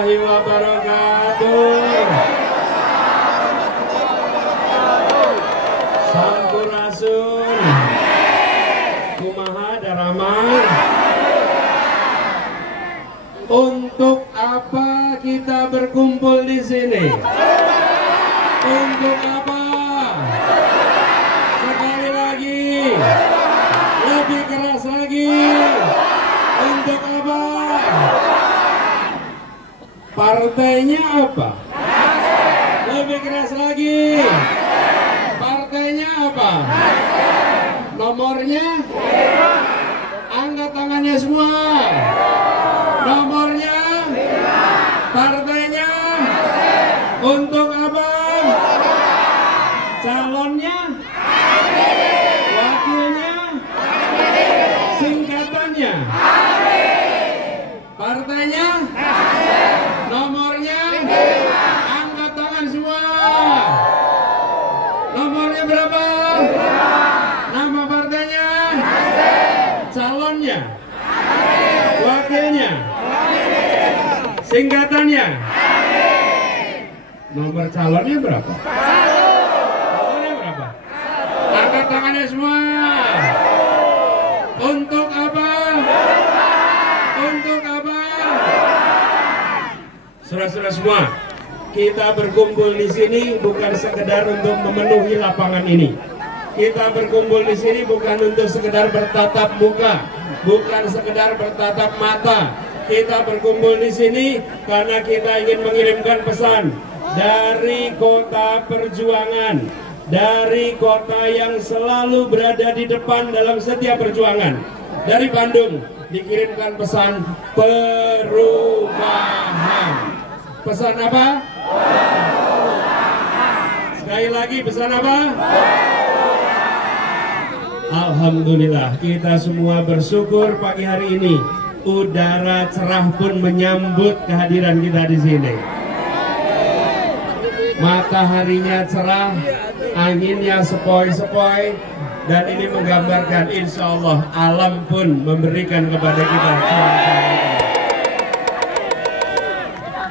warahmatullahi wabarakatuh. Sampurasun. Kumaha daramang. Untuk apa kita berkumpul di sini? Untuk apa? Sekali lagi, lebih keras lagi. Untuk apa? Partainya apa? Lebih keras lagi. Partainya apa? Nomornya? Angkat tangannya semua. Nomornya? Partainya? Untuk apa? Calonnya? Wakilnya? Singkatannya? Partainya? Nomornya? Angkat tangan semua. Nomornya berapa? Nama partainya? Calonnya? Wakilnya? Singkatannya? Nomor calonnya berapa? Nomornya berapa? Angkat tangannya semua. Untuk apa? Untuk apa? Saudara-saudara semua, kita berkumpul di sini bukan sekedar untuk memenuhi lapangan ini. Kita berkumpul di sini bukan untuk sekedar bertatap muka, bukan sekedar bertatap mata. Kita berkumpul di sini karena kita ingin mengirimkan pesan dari kota perjuangan, dari kota yang selalu berada di depan dalam setiap perjuangan. Dari Bandung dikirimkan pesan perubahan. Pesan apa? Sekali lagi pesan apa? Alhamdulillah, kita semua bersyukur pagi hari ini udara cerah pun menyambut kehadiran kita di sini. Mataharinya cerah, anginnya sepoi-sepoi, dan ini menggambarkan insya Allah alam pun memberikan kepada kita cuaca.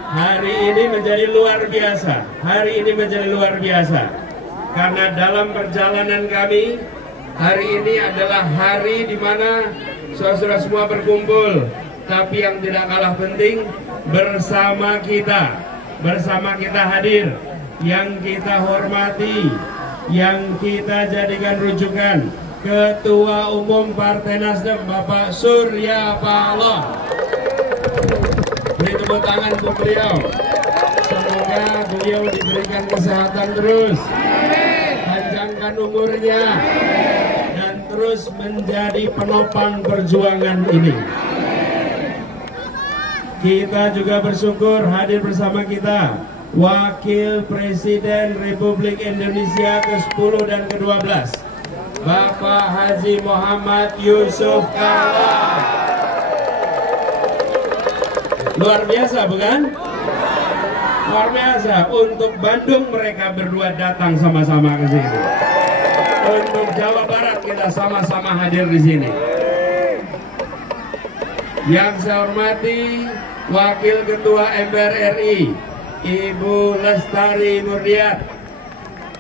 Hari ini menjadi luar biasa. Hari ini menjadi luar biasa karena dalam perjalanan kami, hari ini adalah hari di mana saudara-saudara semua berkumpul, tapi yang tidak kalah penting bersama kita hadir, yang kita hormati, yang kita jadikan rujukan Ketua Umum Partai Nasdem Bapak Surya Paloh. Beri tepuk tangan untuk beliau. Semoga beliau diberikan kesehatan terus, panjangkan umurnya, dan terus menjadi penopang perjuangan ini. Kita juga bersyukur hadir bersama kita Wakil Presiden Republik Indonesia ke-10 dan ke-12 Bapak Haji Muhammad Yusuf Kalla. Luar biasa bukan? Luar biasa. Untuk Bandung mereka berdua datang sama-sama ke sini. Untuk Jawa Barat kita sama-sama hadir di sini. Yang saya hormati Wakil Ketua MPR RI Ibu Lestari Nurdiat,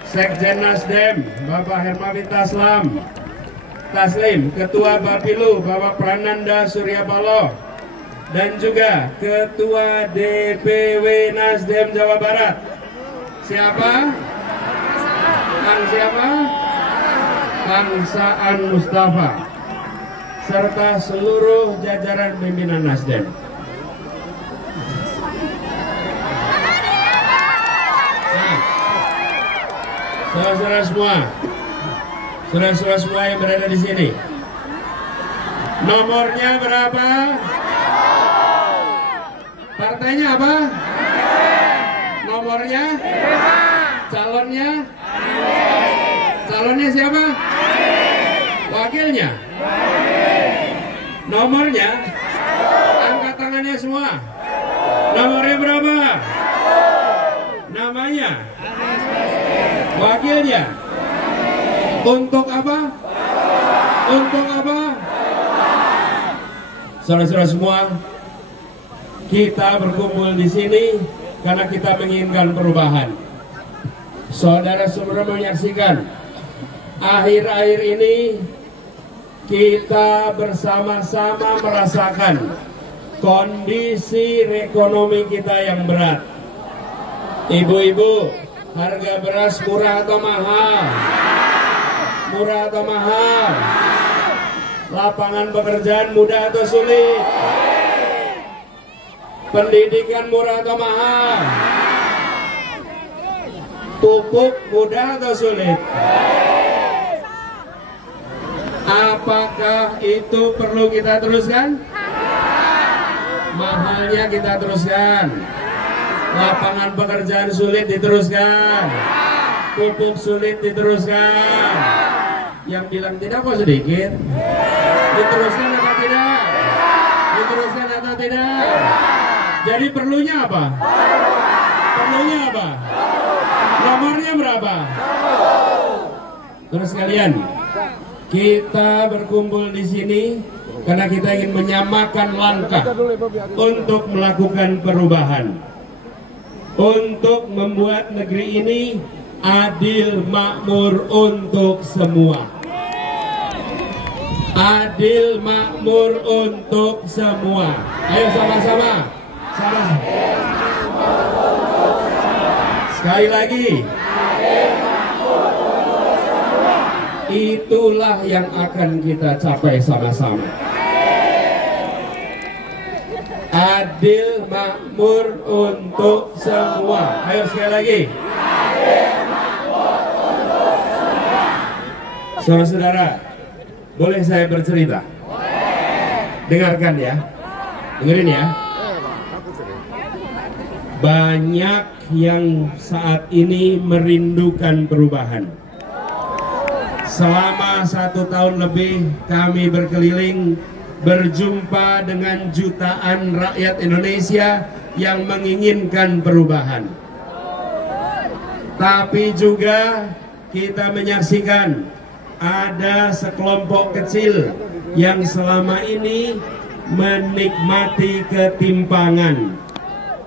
Sekjen Nasdem Bapak Hermawi Taslim, Ketua Bapilu Bapak Prananda Surya Paloh, dan juga Ketua DPW Nasdem Jawa Barat. Siapa? Kang siapa? Kang Saan Mustafa, serta seluruh jajaran pimpinan Nasdem. Saudara-saudara semua yang berada di sini, nomornya berapa? Partainya apa? Nomornya? Calonnya? Calonnya siapa? Wakilnya? Nomornya? Angkat tangannya semua. Nomornya berapa? Namanya? Wakilnya? Untuk apa? Untuk apa? Saudara-saudara semua, Kita berkumpul di sini karena kita menginginkan perubahan. Saudara semua menyaksikan, akhir-akhir ini kita bersama-sama merasakan kondisi ekonomi kita yang berat. Ibu-ibu, harga beras murah atau mahal? Murah atau mahal? Lapangan pekerjaan mudah atau sulit? Pendidikan murah atau mahal? Pupuk mudah atau sulit? Apakah itu perlu kita teruskan? Mahalnya kita teruskan. Lapangan pekerjaan sulit diteruskan. Pupuk sulit diteruskan. Yang bilang tidak kok sedikit. Diteruskan atau tidak? Diteruskan atau tidak? Jadi perlunya apa? Perlunya apa? Nomornya berapa? Terus kalian, kita berkumpul di sini karena kita ingin menyamakan langkah untuk melakukan perubahan, untuk membuat negeri ini adil makmur untuk semua. Adil makmur untuk semua. Ayo sama-sama. Sekali lagi. Itulah yang akan kita capai sama-sama. Adil makmur untuk semua. Ayo sekali lagi. Saudara-saudara, boleh saya bercerita? Dengarkan ya. Dengerin ya. Banyak yang saat ini merindukan perubahan. Selama 1 tahun lebih kami berkeliling, berjumpa dengan jutaan rakyat Indonesia yang menginginkan perubahan. Tapi juga kita menyaksikan ada sekelompok kecil yang selama ini menikmati ketimpangan,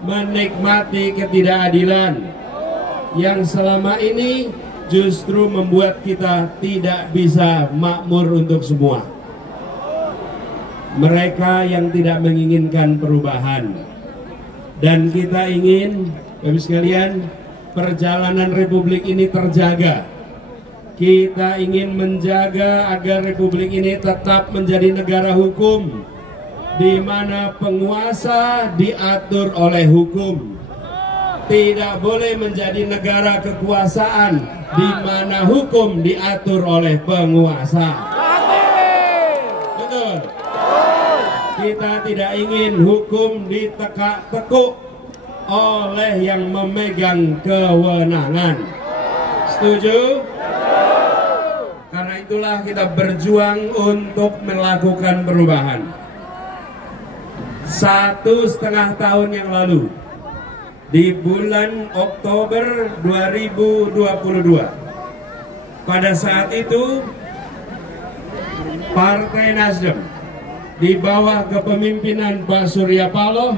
menikmati ketidakadilan, yang selama ini justru membuat kita tidak bisa makmur untuk semua. Mereka yang tidak menginginkan perubahan. Dan kita ingin, Bapak sekalian, perjalanan Republik ini terjaga. Kita ingin menjaga agar Republik ini tetap menjadi negara hukum, di mana penguasa diatur oleh hukum. Tidak boleh menjadi negara kekuasaan di mana hukum diatur oleh penguasa. Betul. Kita tidak ingin hukum ditekuk oleh yang memegang kewenangan. Setuju? Karena itulah kita berjuang untuk melakukan perubahan. 1,5 tahun yang lalu, di bulan Oktober 2022, pada saat itu Partai Nasdem di bawah kepemimpinan Pak Surya Paloh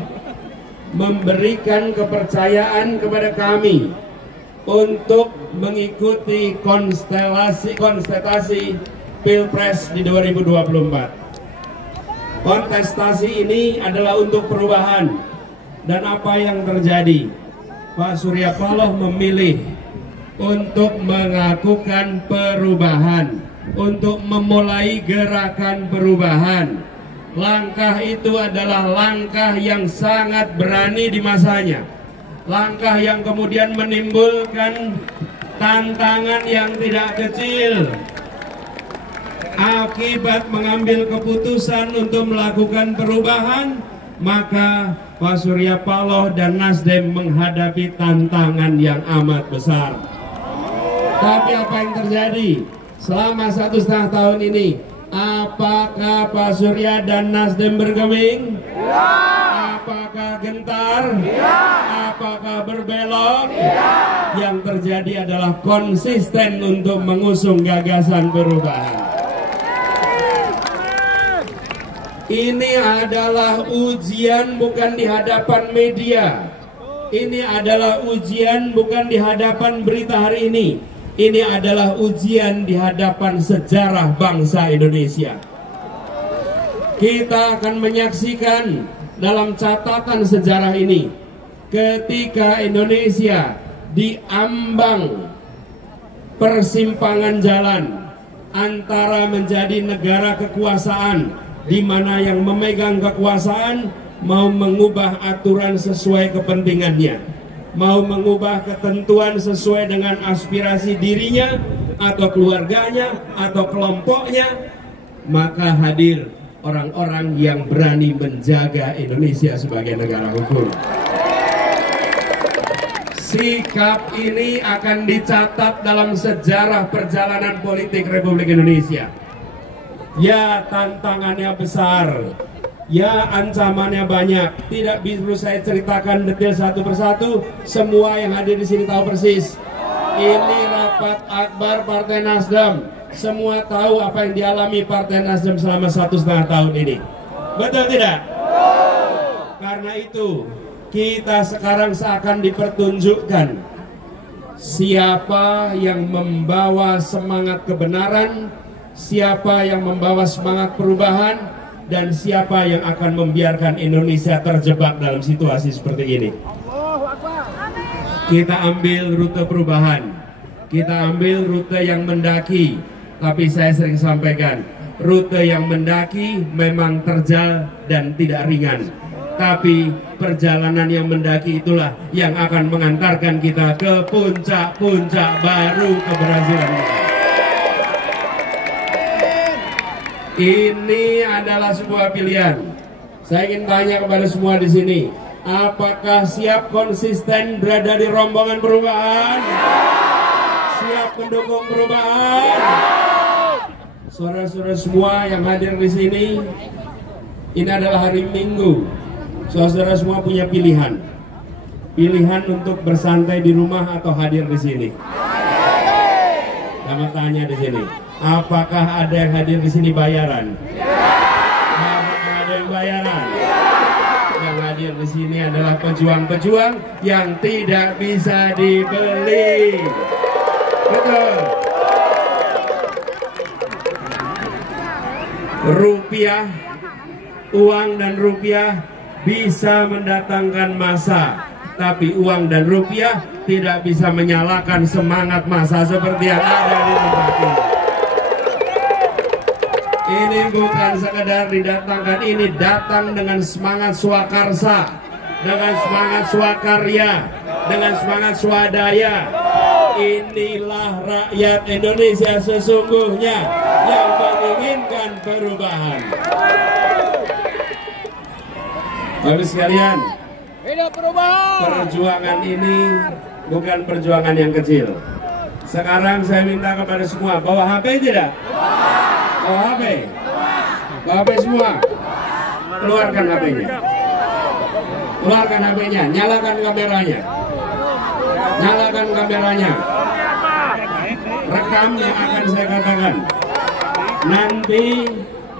memberikan kepercayaan kepada kami untuk mengikuti kontestasi Pilpres di 2024. Kontestasi ini adalah untuk perubahan. Dan apa yang terjadi? Pak Surya Paloh memilih untuk melakukan perubahan, untuk memulai gerakan perubahan. Langkah itu adalah langkah yang sangat berani di masanya. Langkah yang kemudian menimbulkan tantangan yang tidak kecil. Akibat mengambil keputusan untuk melakukan perubahan, maka Pak Surya Paloh dan Nasdem menghadapi tantangan yang amat besar. Tapi apa yang terjadi selama 1,5 tahun ini? Apakah Pak Surya dan Nasdem bergeming? Ya. Apakah gentar? Ya. Apakah berbelok? Ya. Yang terjadi adalah konsisten untuk mengusung gagasan perubahan. Ini adalah ujian bukan di hadapan media. Ini adalah ujian bukan di hadapan berita hari ini. Ini adalah ujian di hadapan sejarah bangsa Indonesia. Kita akan menyaksikan dalam catatan sejarah ini ketika Indonesia diambang persimpangan jalan antara menjadi negara kekuasaan di mana yang memegang kekuasaan mau mengubah aturan sesuai kepentingannya, mau mengubah ketentuan sesuai dengan aspirasi dirinya atau keluarganya atau kelompoknya, maka hadir orang-orang yang berani menjaga Indonesia sebagai negara hukum. Sikap ini akan dicatat dalam sejarah perjalanan politik Republik Indonesia. Ya, tantangannya besar, ya ancamannya banyak. Tidak bisa saya ceritakan detail satu persatu. Semua yang hadir di sini tahu persis. Ini rapat akbar Partai Nasdem. Semua tahu apa yang dialami Partai Nasdem selama 1,5 tahun ini. Betul tidak? Karena itu kita sekarang seakan dipertunjukkan siapa yang membawa semangat kebenaran, siapa yang membawa semangat perubahan, dan siapa yang akan membiarkan Indonesia terjebak dalam situasi seperti ini. Kita ambil rute perubahan, kita ambil rute yang mendaki. Tapi saya sering sampaikan, rute yang mendaki memang terjal dan tidak ringan. Tapi perjalanan yang mendaki itulah yang akan mengantarkan kita ke puncak-puncak baru keberhasilan kita. Ini adalah sebuah pilihan. Saya ingin tanya kepada semua di sini, apakah siap konsisten berada di rombongan perubahan? Siap mendukung perubahan? Saudara-saudara semua yang hadir di sini, ini adalah hari Minggu. Saudara semua punya pilihan. Pilihan untuk bersantai di rumah atau hadir di sini. Saya tanya di sini, apakah ada yang hadir di sini bayaran? Apakah ada yang bayaran? Yang hadir di sini adalah pejuang-pejuang yang tidak bisa dibeli. Betul. Rupiah, uang dan rupiah bisa mendatangkan massa, tapi uang dan rupiah tidak bisa menyalakan semangat massa seperti yang ada di tempat ini. Ini bukan sekedar didatangkan, ini datang dengan semangat swakarsa, dengan semangat swakarya, dengan semangat swadaya. Inilah rakyat Indonesia sesungguhnya yang menginginkan perubahan. Bapak sekalian, perjuangan ini bukan perjuangan yang kecil. Sekarang saya minta kepada semua, bawa HP tidak? Bawa HP? Bawa HP semua? Keluarkan HP-nya. Keluarkan HP-nya, nyalakan kameranya. Nyalakan kameranya. Rekam yang akan saya katakan. Nanti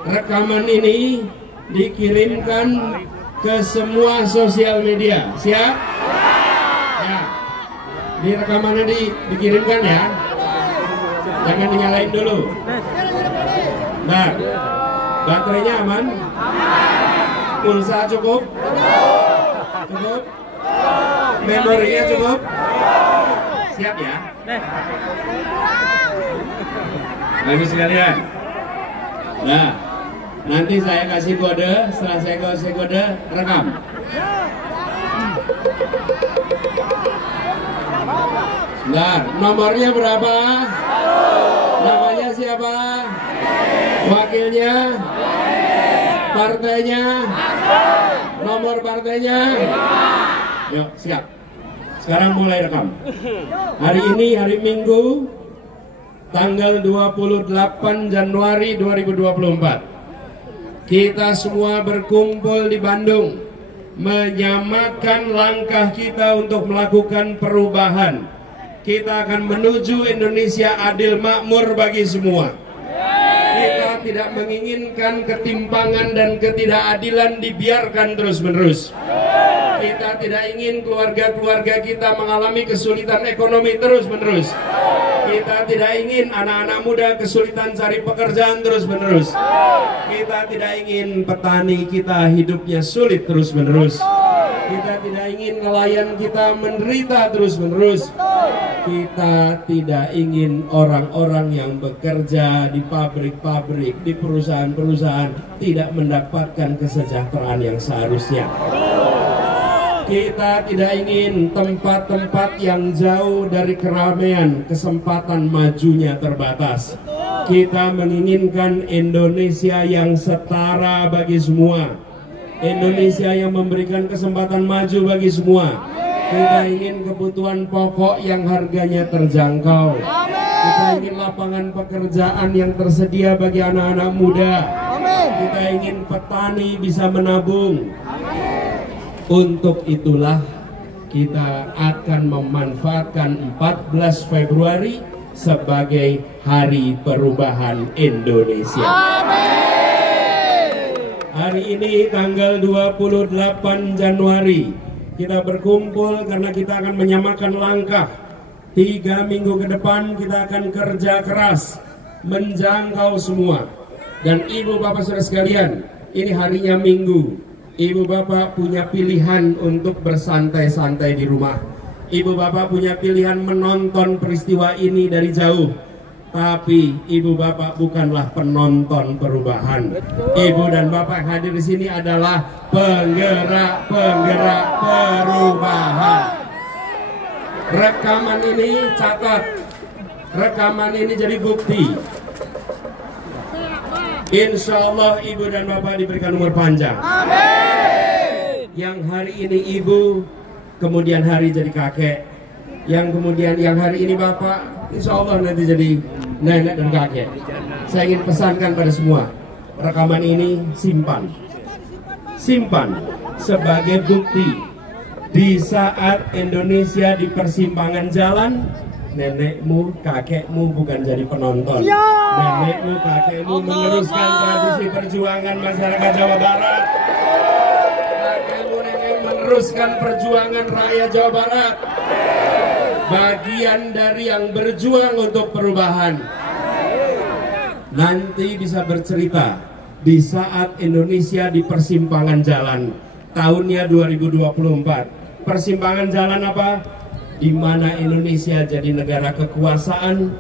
rekaman ini dikirimkan ke semua sosial media. Siap? Ya. Di rekamannya dikirimkan ya. Jangan dinyalain dulu. Nah, baterainya aman? Pulsa cukup? Cukup? Memorinya cukup? Siap ya? Bagus sekalian. Nah, nanti saya kasih kode, setelah saya kasih kode, rekam. Sebentar, nomornya berapa? Namanya siapa? Wakilnya? Partainya? Nomor partainya? Yuk, siap. Sekarang mulai rekam. Hari ini hari Minggu, tanggal 28 Januari 2024. Kita semua berkumpul di Bandung, menyamakan langkah kita untuk melakukan perubahan. Kita akan menuju Indonesia adil makmur bagi semua. Kita Kita tidak menginginkan ketimpangan dan ketidakadilan dibiarkan terus-menerus. Kita tidak ingin keluarga-keluarga kita mengalami kesulitan ekonomi terus-menerus. Kita tidak ingin anak-anak muda kesulitan cari pekerjaan terus-menerus. Kita tidak ingin petani kita hidupnya sulit terus-menerus. Kita tidak ingin nelayan kita menderita terus-menerus. Kita tidak ingin orang-orang yang bekerja di pabrik-pabrik, di perusahaan-perusahaan tidak mendapatkan kesejahteraan yang seharusnya. Kita tidak ingin tempat-tempat yang jauh dari keramaian, kesempatan majunya terbatas. Kita menginginkan Indonesia yang setara bagi semua. Indonesia yang memberikan kesempatan maju bagi semua. Kita ingin kebutuhan pokok yang harganya terjangkau. Kita ingin lapangan pekerjaan yang tersedia bagi anak-anak muda. Kita ingin petani bisa menabung. Untuk itulah kita akan memanfaatkan 14 Februari sebagai Hari Perubahan Indonesia. Hari ini tanggal 28 Januari kita berkumpul karena kita akan menyamakan langkah. 3 minggu ke depan kita akan kerja keras menjangkau semua. Dan ibu bapak saudara sekalian, ini harinya Minggu. Ibu bapak punya pilihan untuk bersantai-santai di rumah. Ibu bapak punya pilihan menonton peristiwa ini dari jauh. Tapi ibu bapak bukanlah penonton perubahan. Ibu dan bapak yang hadir di sini adalah penggerak-penggerak perubahan. Rekaman ini catat. Rekaman ini jadi bukti. Insya Allah ibu dan bapak diberikan umur panjang. Amin. Yang hari ini ibu, kemudian hari jadi kakek. Yang kemudian yang hari ini bapak, insya Allah nanti jadi nenek dan kakek. Saya ingin pesankan pada semua, rekaman ini simpan. Simpan sebagai bukti. Di saat Indonesia di persimpangan jalan, nenekmu, kakekmu bukan jadi penonton. Nenekmu, kakekmu meneruskan tradisi perjuangan masyarakat Jawa Barat. Kakekmu, nenekmu meneruskan perjuangan rakyat Jawa Barat. Bagian dari yang berjuang untuk perubahan. Nanti bisa bercerita di saat Indonesia di persimpangan jalan. Tahunnya 2024. Persimpangan jalan apa? Di mana Indonesia jadi negara kekuasaan,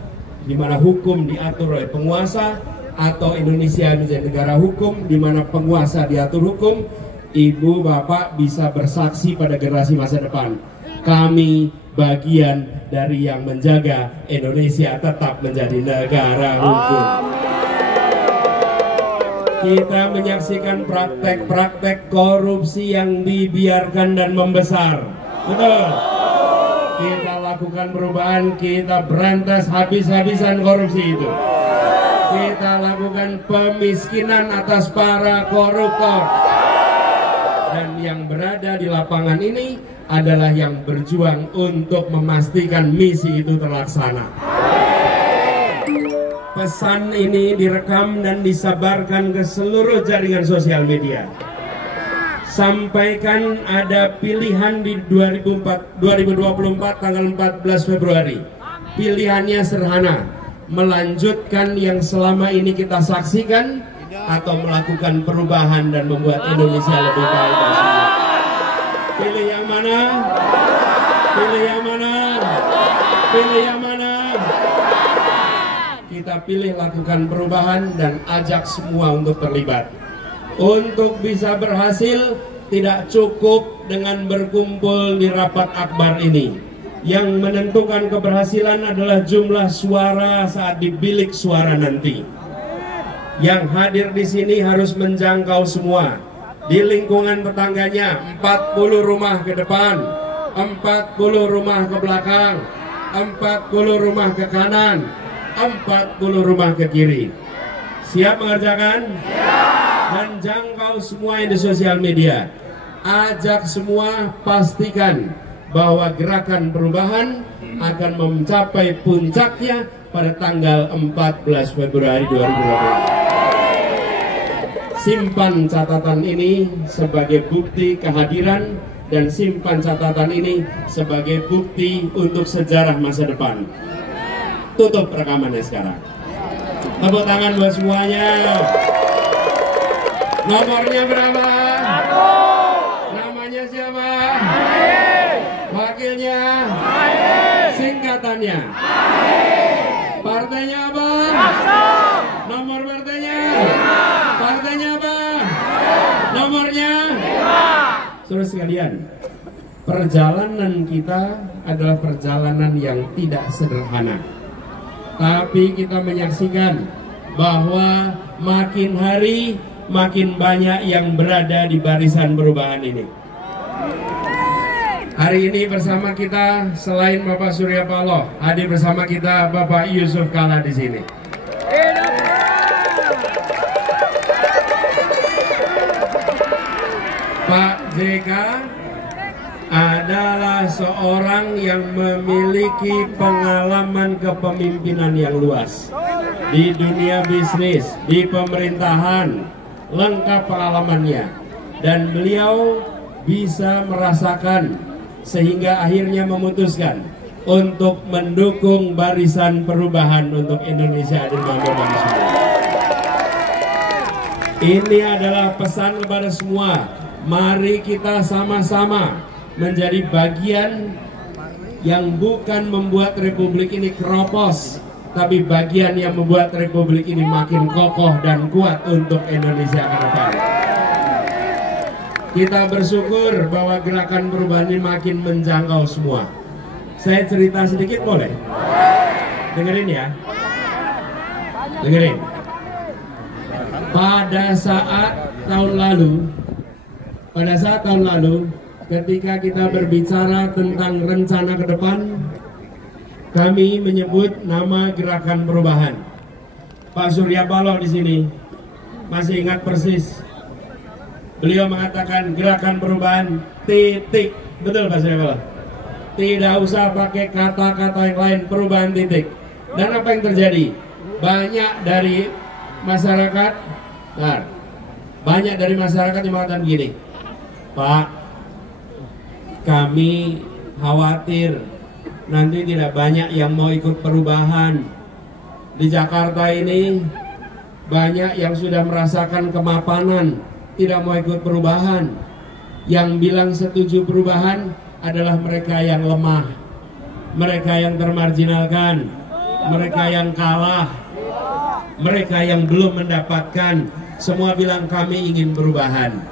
di mana hukum diatur oleh penguasa, atau Indonesia menjadi negara hukum, di mana penguasa diatur hukum. Ibu bapak bisa bersaksi pada generasi masa depan. Kami bagian dari yang menjaga Indonesia tetap menjadi negara hukum. Kita menyaksikan praktek-praktek korupsi yang dibiarkan dan membesar. Betul. Kita lakukan perubahan, kita berantas habis-habisan korupsi itu. Kita lakukan pemiskinan atas para koruptor. Dan yang berada di lapangan ini adalah yang berjuang untuk memastikan misi itu terlaksana. Pesan ini direkam dan disebarkan ke seluruh jaringan sosial media. Sampaikan ada pilihan di 2024 tanggal 14 Februari. Pilihannya sederhana, melanjutkan yang selama ini kita saksikan atau melakukan perubahan dan membuat Indonesia lebih baik. Pilih yang mana? Pilih yang mana? Pilih yang mana? Kita pilih lakukan perubahan dan ajak semua untuk terlibat. Untuk bisa berhasil, tidak cukup dengan berkumpul di rapat akbar ini. Yang menentukan keberhasilan adalah jumlah suara saat di bilik suara nanti. Yang hadir di sini harus menjangkau semua. Di lingkungan tetangganya, 40 rumah ke depan, 40 rumah ke belakang, 40 rumah ke kanan, 40 rumah ke kiri. Siap mengerjakan? Dan jangkau semua yang di sosial media. Ajak semua, pastikan bahwa gerakan perubahan akan mencapai puncaknya pada tanggal 14 Februari 2020. Simpan catatan ini sebagai bukti kehadiran dan simpan catatan ini sebagai bukti untuk sejarah masa depan. Tutup rekamannya sekarang. Tepuk tangan buat semuanya. Nomornya berapa? Namanya siapa? Wakilnya? Singkatannya? Partainya apa? Nomor partainya? Partainya apa? Nomornya? Saudara sekalian, perjalanan kita adalah perjalanan yang tidak sederhana. Tapi kita menyaksikan bahwa makin hari makin banyak yang berada di barisan perubahan ini. Hari ini bersama kita selain Bapak Surya Paloh, hadir bersama kita Bapak Yusuf Kalla di sini. Pak JK adalah seorang yang memiliki pengalaman kepemimpinan yang luas di dunia bisnis, di pemerintahan, lengkap pengalamannya, dan beliau bisa merasakan sehingga akhirnya memutuskan untuk mendukung barisan perubahan untuk Indonesia adil, makmur, bagi semua. Ini adalah pesan kepada semua. Mari kita sama-sama menjadi bagian yang bukan membuat republik ini keropos, tapi bagian yang membuat republik ini makin kokoh dan kuat untuk Indonesia ke depan. Kita bersyukur bahwa gerakan perubahan ini makin menjangkau semua. Saya cerita sedikit boleh? Dengerin ya. Dengerin. Pada saat tahun lalu, ketika kita berbicara tentang rencana ke depan, kami menyebut nama gerakan perubahan. Pak Surya Paloh di sini masih ingat persis. Beliau mengatakan gerakan perubahan titik. Betul Pak Surya Paloh? Tidak usah pakai kata-kata yang lain, perubahan titik. Dan apa yang terjadi? Banyak dari masyarakat yang mengatakan gini, Pak, kami khawatir nanti tidak banyak yang mau ikut perubahan. Di Jakarta ini banyak yang sudah merasakan kemapanan, tidak mau ikut perubahan. Yang bilang setuju perubahan adalah mereka yang lemah, mereka yang termarginalkan, mereka yang kalah, mereka yang belum mendapatkan. Semua bilang kami ingin perubahan.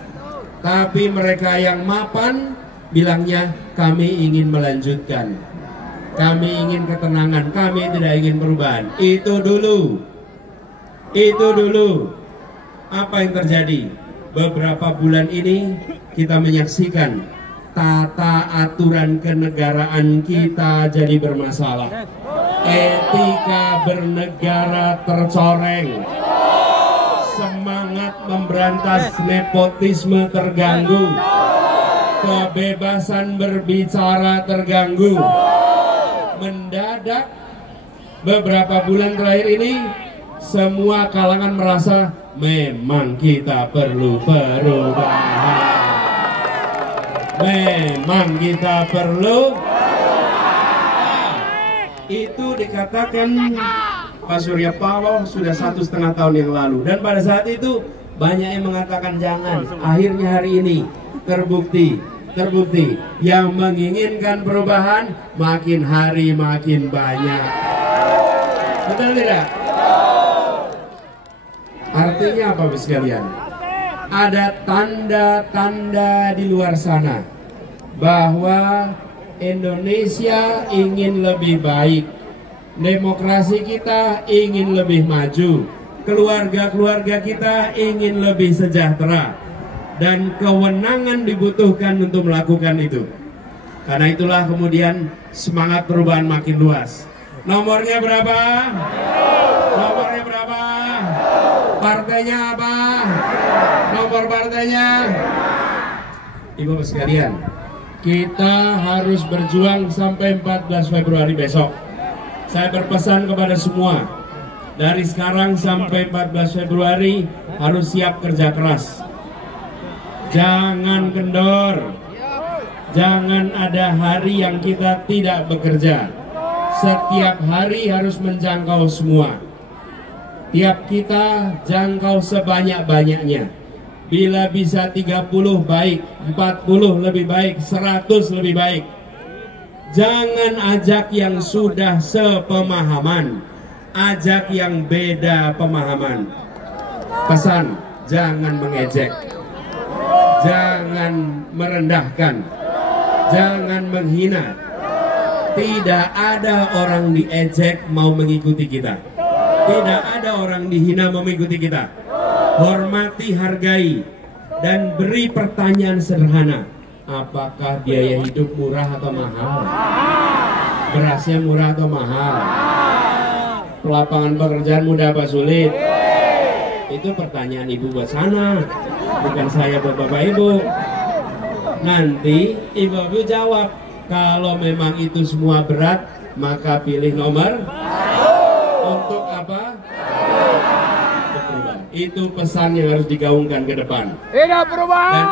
Tapi mereka yang mapan bilangnya kami ingin melanjutkan, kami ingin ketenangan, kami tidak ingin perubahan. Itu dulu. Apa yang terjadi? Beberapa bulan ini kita menyaksikan tata aturan kenegaraan kita jadi bermasalah. Etika bernegara tercoreng. Semangat memberantas nepotisme terganggu. Kebebasan berbicara terganggu. Mendadak beberapa bulan terakhir ini semua kalangan merasa memang kita perlu perubahan. Memang kita perlu. Itu dikatakan Pak Surya Paloh sudah 1,5 tahun yang lalu. Dan pada saat itu banyak yang mengatakan jangan. Akhirnya hari ini terbukti yang menginginkan perubahan makin hari makin banyak. Betul tidak? Artinya apa Bapak sekalian? Ada tanda-tanda di luar sana bahwa Indonesia ingin lebih baik, demokrasi kita ingin lebih maju, keluarga-keluarga kita ingin lebih sejahtera, dan kewenangan dibutuhkan untuk melakukan itu. Karena itulah kemudian semangat perubahan makin luas. Nomornya berapa? Nomornya berapa? Partainya apa? Nomor partainya? Ibu-ibu sekalian, kita harus berjuang sampai 14 Februari besok. Saya berpesan kepada semua, Dari sekarang sampai 14 Februari harus siap kerja keras. Jangan kendor. Jangan ada hari yang kita tidak bekerja. Setiap hari harus menjangkau semua. Tiap kita jangkau sebanyak-banyaknya. Bila bisa 30 baik, 40 lebih baik, 100 lebih baik. Jangan ajak yang sudah sepemahaman, ajak yang beda pemahaman. Pesan, jangan mengejek, jangan merendahkan, jangan menghina. Tidak ada orang diejek mau mengikuti kita. Tidak ada orang dihina mau mengikuti kita. Hormati, hargai, dan beri pertanyaan sederhana. Apakah biaya hidup murah atau mahal? Berasnya murah atau mahal? Lapangan pekerjaan mudah apa sulit? Itu pertanyaan ibu buat sana, bukan saya buat bapak ibu. Nanti ibu jawab. Kalau memang itu semua berat, maka pilih nomor untuk apa? Itu pesan yang harus digaungkan ke depan. Tidak berubah. Dan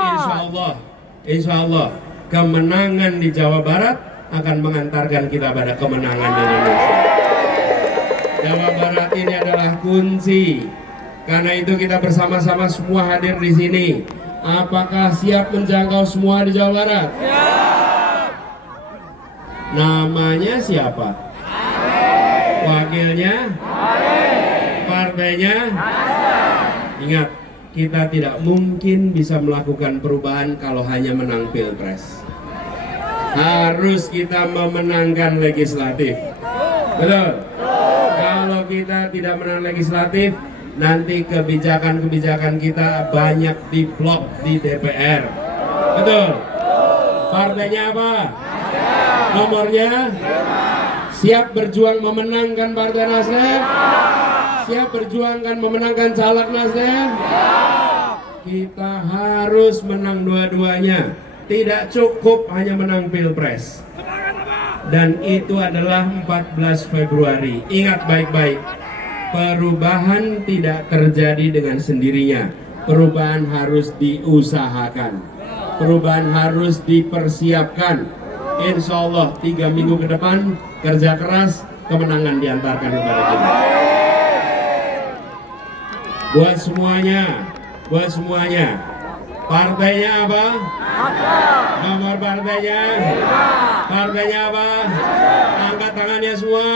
insya Allah kemenangan di Jawa Barat akan mengantarkan kita pada kemenangan di Indonesia. Jawa Barat ini adalah kunci. Karena itu kita bersama-sama semua hadir di sini. Apakah siap menjangkau semua di Jawa Barat? Siap. Namanya siapa? Wakilnya? Partainya? Ingat, kita tidak mungkin bisa melakukan perubahan kalau hanya menang pilpres. Harus kita memenangkan legislatif. Betul? Kalau kita tidak menang legislatif, nanti kebijakan-kebijakan kita banyak diblok di DPR. Betul? Partainya apa? Nomornya? Siap berjuang memenangkan Partai Nasdem? Siap berjuangkan memenangkan caleg Nasdem? Kita harus menang dua-duanya. Tidak cukup hanya menang pilpres. Dan itu adalah 14 Februari. Ingat baik-baik. Perubahan tidak terjadi dengan sendirinya. Perubahan harus diusahakan. Perubahan harus dipersiapkan. Insya Allah 3 minggu ke depan kerja keras, kemenangan diantarkan kepada kita. Buat semuanya, partainya apa? Nomor partainya? Partainya apa? Angkat tangannya semua.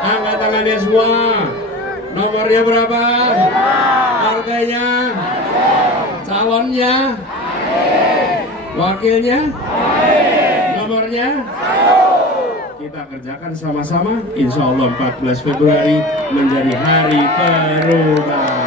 Angkat tangannya semua. Nomornya berapa? Partainya? Calonnya? Wakilnya? Nomornya? Kita kerjakan sama-sama. Insya Allah 14 Februari menjadi hari perubahan.